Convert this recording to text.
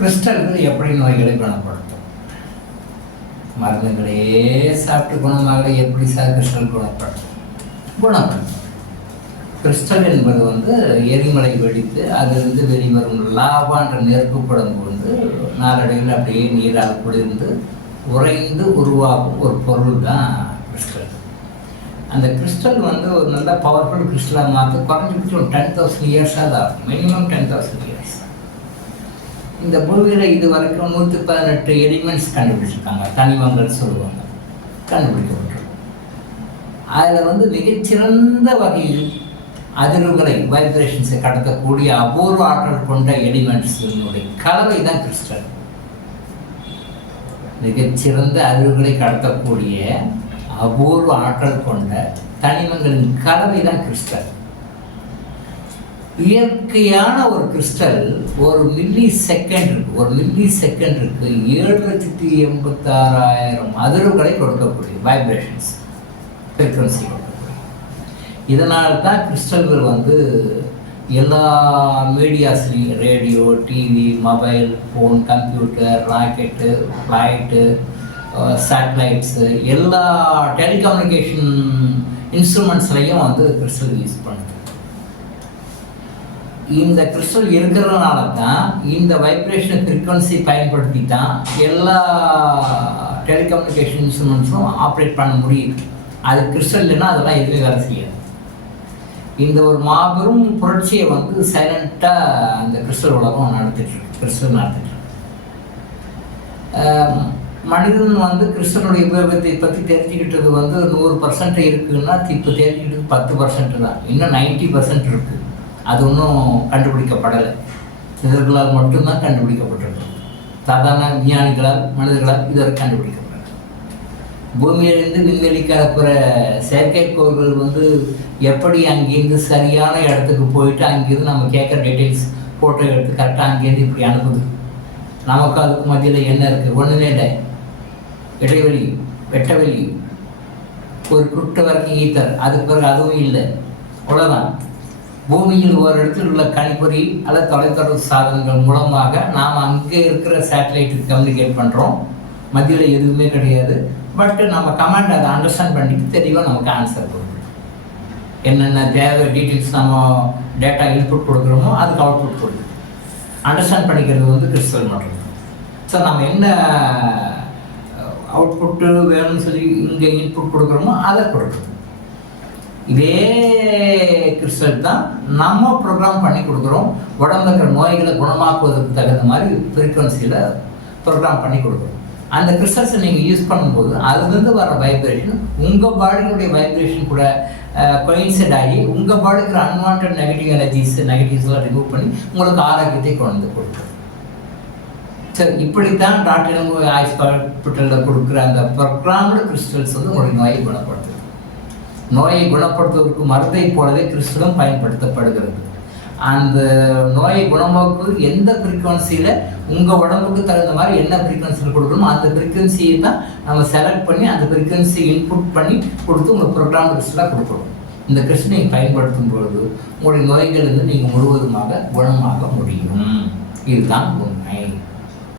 கிறிஸ்டல்கள் எப்படி நோய்களை குணப்படுத்தும்? மருந்துகளே சாப்பிட்டு குணமாக எப்படி சார் கிறிஸ்டல் குணப்படுத்தும்? குணப்படுத்தும். கிறிஸ்டல் என்பது வந்து எரிமலை வெடித்து அதிலிருந்து வெளிவரும் லாவான்ற நெருப்பு குழம்பு வந்து நாளடைவில் அப்படியே நீரால் குளிர்ந்து உறைந்து உருவாகும் ஒரு பொருள் தான் கிறிஸ்டல். அந்த கிறிஸ்டல் வந்து ஒரு நல்ல பவர்ஃபுல் கிறிஸ்டலாக மாற்றி குறைஞ்சிட்டு ஒரு டென் தௌசண்ட் இயர்ஸாக தான் மினிமம் டென் தௌசண்ட் இயர்ஸ் இந்த பூமியில் இது வரைக்கும் நூற்றி பதினெட்டு எலிமெண்ட்ஸ் கண்டுபிடிச்சிருக்காங்க. தனிமங்கள் சொல்லுவாங்க. கண்டுபிடிக்கப்பட்டிருக்கும் அதில் வந்து மிகச்சிறந்த வகையில் அதிர்வுகளை வைப்ரேஷன்ஸை கடத்தக்கூடிய அபூர்வ ஆற்றல் கொண்ட எலிமெண்ட்ஸினுடைய கலவை தான் கிறிஸ்டல் மிகச்சிறந்த அறிவுகளை கடத்தக்கூடிய அபூர்வ ஆற்றல் கொண்ட தனிமங்களின் கலவை தான் கிறிஸ்டல் இயற்கையான ஒரு கிறிஸ்டல் ஒரு மில்லி செகண்ட் இருக்கு. ஒரு மில்லி செகண்ட் இருக்கு. ஏழு லட்சத்தி எண்பத்தாறாயிரம் அதிர்வுகளை கொடுக்கக்கூடிய வைப்ரேஷன்ஸ் ஃப்ரீக்வன்சி கொடுக்கக்கூடிய. இதனால் தான் கிறிஸ்டல்கள் வந்து எல்லா மீடியாஸ்லையும் radio TV mobile phone computer rocket flight satellites எல்லா டெலிகம்யூனிகேஷன் இன்ஸ்ட்ருமெண்ட்ஸ்லையும் வந்து கிறிஸ்டல் யூஸ் பண்ணுது. இந்த கிறிஸ்டல் இருக்கிறதுனால தான் இந்த வைப்ரேஷன் ஃப்ரீக்வன்சி பயன்படுத்தி தான் எல்லா டெலிகம்யூனிகேஷன் இன்ஸ்ட்ருமெண்ட்ஸும் ஆப்ரேட் பண்ண முடியுது. அது கிறிஸ்டல் இல்லைன்னா அதெல்லாம் எதுவுமே வேலை செய்யாது. இந்த ஒரு மாபெரும் புரட்சியை வந்து சைலண்ட்டாக அந்த கிறிஸ்டல் உலகம் நடத்திட்டுருக்கு கிறிஸ்டல் நடத்திட்டுருக்கு மனிதன் வந்து கிறிஸ்டனுடைய உபயோகத்தை பற்றி தெரிஞ்சுக்கிட்டது வந்து நூறு பர்சன்ட் இருக்குன்னா இப்போ தெரிஞ்சுக்கிட்டது பத்து பர்சன்ட் தான். இன்னும் நைன்ட்டி பர்சன்ட் இருக்குது அது ஒன்றும் கண்டுபிடிக்கப்படலை. சிதர்களால் மட்டும்தான் கண்டுபிடிக்கப்பட்டிருக்கு சாதாரண விஞ்ஞானிகளால் மனிதர்களால் இதுவரை கண்டுபிடிக்கப்படலை. பூமியிலிருந்து விண்வெளிக்கு அனுப்புகிற செயற்கைக்கோள்கள் வந்து எப்படி அங்கேருந்து சரியான இடத்துக்கு போயிட்டு அங்கேருந்து நம்ம கேட்குற டீட்டெயில்ஸ் ஃபோட்டோ எடுத்து கரெக்டாக அங்கேருந்து இப்படி அனுப்புது. நமக்கு அதுக்கு மத்தியில் என்ன இருக்குது ஒன்றுமே இல்லை இடைவெளி வெட்டவெளி ஒரு குட்ட வரைக்கும் ஈத்தர் அதுக்கு பிறகு அதுவும் இல்லை. அவ்வளோதான் பூமியில் ஒரு இடத்தில் உள்ள கணிப்பொறி அல்லது தொலைத்தொடர்பு சாதனங்கள் மூலமாக நாம் அங்கே இருக்கிற சேட்டலைட்டுக்கு கம்யூனிகேட் பண்ணுறோம் மத்தியில் எதுவுமே கிடையாது. பட் நம்ம கமாண்ட் அதை அண்டர்ஸ்டாண்ட் பண்ணிட்டு தெளிவாக நமக்கு ஆன்சர் கொடுக்கும். என்னென்ன தேவை டீட்டெயில்ஸ் நம்ம டேட்டா இன்புட் கொடுக்குறோமோ அதுக்கு அவுட்புட் கொடுக்கும். அண்டர்ஸ்டாண்ட் பண்ணிக்கிறது வந்து கிறிஸ்டல் மட்டும். ஸோ நம்ம என்ன அவுட்புட்டு வேணும்னு சொல்லி இங்கே இன்புட் கொடுக்குறோமோ அதை கொடுக்குறோம் இதே கிறிஸ்டல் தான் நம்ம ப்ரோக்ராம் பண்ணி கொடுக்குறோம். உடம்புல இருக்கிற நோய்களை குணமாக்குவதற்கு தகுந்த மாதிரி ஃப்ரீக்வன்சியில் ப்ரோக்ராம் பண்ணி கொடுக்குறோம். அந்த கிறிஸ்டல்ஸை நீங்கள் யூஸ் பண்ணும்போது அதுலேருந்து வர வைப்ரேஷன் உங்கள் பாடியினுடைய வைப்ரேஷன் கூட கொயின்சைட் ஆகி உங்கள் பாடிக்கு அன்வான்ட் நெகட்டிவ் எனர்ஜிஸ் நெகட்டிவ்ஸ்லாம் ரிமூவ் பண்ணி உங்களுக்கு ஆரோக்கியத்தை கொண்டு வந்து கொடுக்கும். சரி இப்படித்தான் டாக்டர் ஆயுஷ் ஹாஸ்பிட்டலில் கொடுக்குற அந்த ப்ரோக்ராம்டு கிறிஸ்டல்ஸ் வந்து உங்களுடைய நோயை குணப்படுத்துது. நோயை குணப்படுத்துவதற்கு மருந்தை போலவே கிறிஸ்டலும் பயன்படுத்தப்படுகிறது. அந்த நோயை குணமாக்கு எந்த ஃப்ரீக்குவன்சியில் உங்கள் உடம்புக்கு தகுந்த மாதிரி என்ன ஃப்ரீக்குவன்சியில் கொடுக்கணுமோ அந்த ஃப்ரீக்குவன்சியை தான் நம்ம செலக்ட் பண்ணி அந்த ஃப்ரீக்குவன்சி இன்புட் பண்ணி கொடுத்து உங்கள் ப்ரோக்ராம் கிறிஸ்டலாக கொடுக்கணும். இந்த கிறிஸ்டல் நீங்கள் பயன்படுத்தும் பொழுது உங்களுடைய இருந்து நீங்கள் முழுவதுமாக குணமாக முடியும். இதுதான் உண்மை.